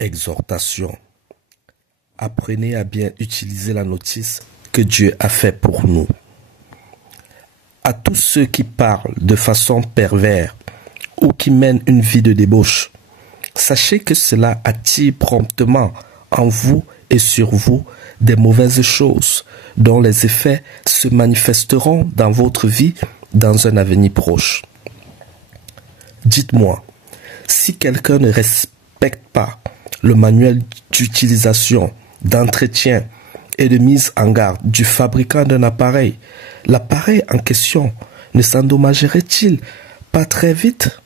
Exhortation. Apprenez à bien utiliser la notice que Dieu a faite pour nous. À tous ceux qui parlent de façon perverse ou qui mènent une vie de débauche, sachez que cela attire promptement en vous et sur vous des mauvaises choses dont les effets se manifesteront dans votre vie dans un avenir proche. Dites-moi, si quelqu'un ne respecte pas le manuel d'utilisation, d'entretien et de mise en garde du fabricant d'un appareil, l'appareil en question ne s'endommagerait-il pas très vite?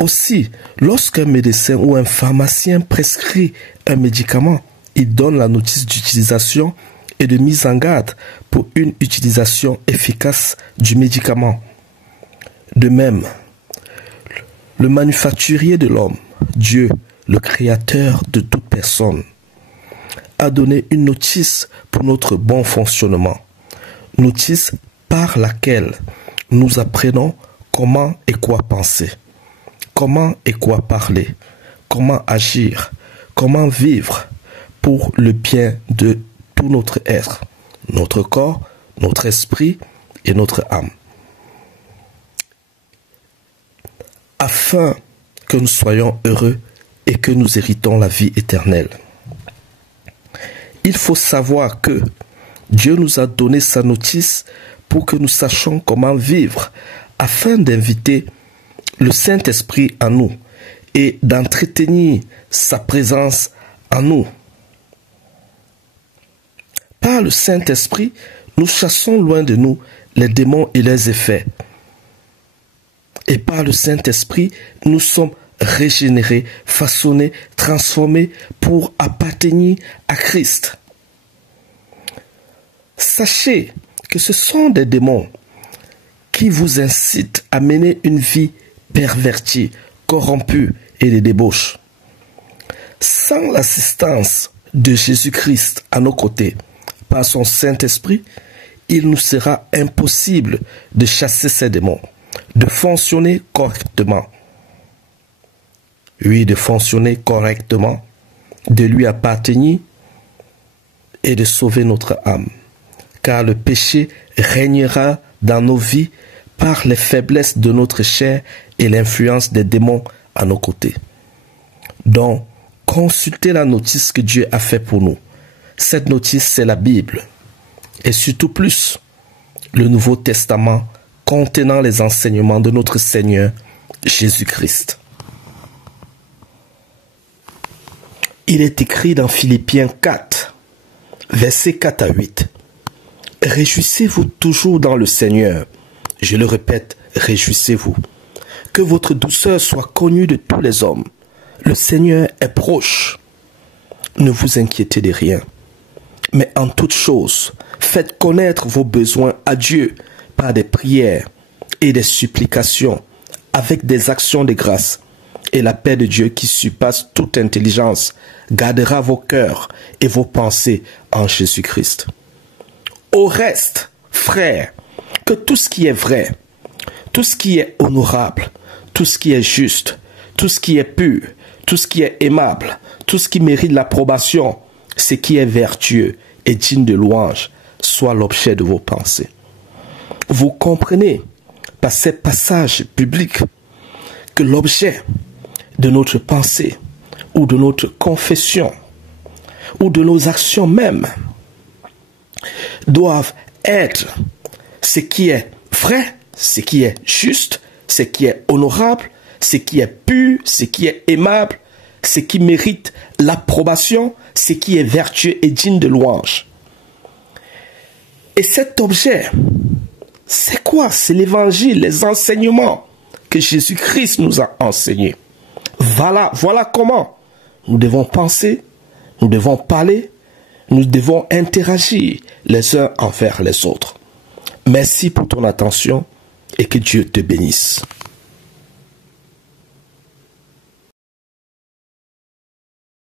Aussi, lorsqu'un médecin ou un pharmacien prescrit un médicament, il donne la notice d'utilisation et de mise en garde pour une utilisation efficace du médicament. De même, le manufacturier de l'homme, Dieu, le créateur de toute personne, a donné une notice pour notre bon fonctionnement. Notice par laquelle nous apprenons comment et quoi penser, comment et quoi parler, comment agir, comment vivre pour le bien de tout notre être, notre corps, notre esprit et notre âme, afin que nous soyons heureux et que nous héritons la vie éternelle. Il faut savoir que Dieu nous a donné sa notice pour que nous sachions comment vivre, afin d'inviter le Saint-Esprit en nous et d'entretenir sa présence en nous. Par le Saint-Esprit, nous chassons loin de nous les démons et leurs effets. Et par le Saint-Esprit, nous sommes régénérés, façonnés, transformés pour appartenir à Christ. Sachez que ce sont des démons qui vous incitent à mener une vie pervertie, corrompue et de débauche. Sans l'assistance de Jésus-Christ à nos côtés, par son Saint-Esprit, il nous sera impossible de chasser ces démons, de fonctionner correctement. Oui, de fonctionner correctement, de lui appartenir et de sauver notre âme. Car le péché régnera dans nos vies par les faiblesses de notre chair et l'influence des démons à nos côtés. Donc, consultez la notice que Dieu a faite pour nous. Cette notice, c'est la Bible. Et surtout plus, le Nouveau Testament contenant les enseignements de notre Seigneur Jésus-Christ. Il est écrit dans Philippiens 4, versets 4 à 8. Réjouissez-vous toujours dans le Seigneur. Je le répète, réjouissez-vous. Que votre douceur soit connue de tous les hommes. Le Seigneur est proche. Ne vous inquiétez de rien. Mais en toute chose, faites connaître vos besoins à Dieu par des prières et des supplications, avec des actions de grâce. Et la paix de Dieu qui surpasse toute intelligence gardera vos cœurs et vos pensées en Jésus-Christ. Au reste, frères, que tout ce qui est vrai, tout ce qui est honorable, tout ce qui est juste, tout ce qui est pur, tout ce qui est aimable, tout ce qui mérite l'approbation, ce qui est vertueux et digne de louange, soit l'objet de vos pensées. Vous comprenez par ces passages bibliques que l'objet de notre pensée ou de notre confession ou de nos actions même doivent être ce qui est vrai, ce qui est juste, ce qui est honorable, ce qui est pur, ce qui est aimable, ce qui mérite l'approbation, ce qui est vertueux et digne de louange. Et cet objet, c'est quoi? C'est l'évangile, les enseignements que Jésus-Christ nous a enseignés. Voilà comment nous devons penser, nous devons parler, nous devons interagir les uns envers les autres. Merci pour ton attention et que Dieu te bénisse.